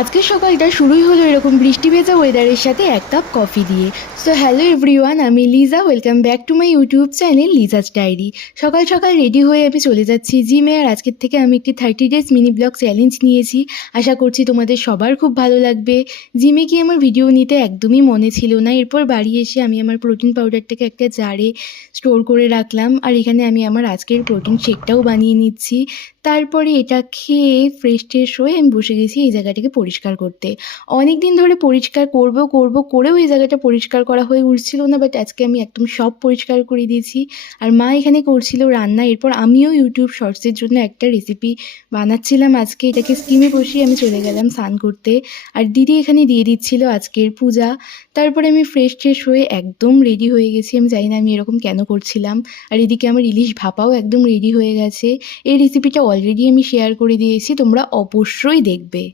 আজকের সকালটা শুরুই হলো এরকম বৃষ্টি ভেজা ওয়েদারের সাথে এক কাপ কফি দিয়ে। সো হ্যালো এভরিওয়ান, আমি Liza. Welcome back to my YouTube channel Liza's diary. সকাল সকাল রেডি হয়ে আমি চলে যাচ্ছি জিমে। আর আজকের থেকে আমি একটি 30 ডেজ মিনি ব্লগ চ্যালেঞ্জ নিয়েছি। আশা করছি তোমাদের সবার খুব ভালো লাগবে। জিমে গিয়ে আমার ভিডিও নিতে একদমই মনে ছিল না। এরপর বাড়ি এসে আমি আমার প্রোটিন পাউডারটাকে একটা জারে স্টোর করে রাখলাম। আর এখানে আমি আমার আজকের প্রোটিন শেকটাও বানিয়ে নিচ্ছি। তারপরে এটা খেয়ে ফ্রেশ হয়ে আমি বসে গেছি এই জায়গাটাকে পরিষ্কার করতে। অনেক দিন ধরে পরিষ্কার করব করেও এই জায়গাটা পরিষ্কার করা হয়ে উঠছিল না, বাট আজকে আমি একদম সব পরিষ্কার করে দিয়েছি। আর মা এখানে করছিল রান্না। এরপর আমিও ইউটিউব শর্টসের জন্য একটা রেসিপি বানাচ্ছিলাম আজকে। এটাকে স্টিমে বসিয়ে আমি চলে গেলাম স্নান করতে। আর দিদি এখানে দিয়ে দিচ্ছিল আজকের পূজা। তারপরে আমি ফ্রেশ হয়ে একদম রেডি হয়ে গেছি। আমি জানি না আমি এরকম কেন করছিলাম। আর এদিকে আমার ইলিশ ভাপাও একদম রেডি হয়ে গেছে। এই রেসিপিটা অলরেডি আমি শেয়ার করে দিয়েছি, তোমরা অবশ্যই দেখবে।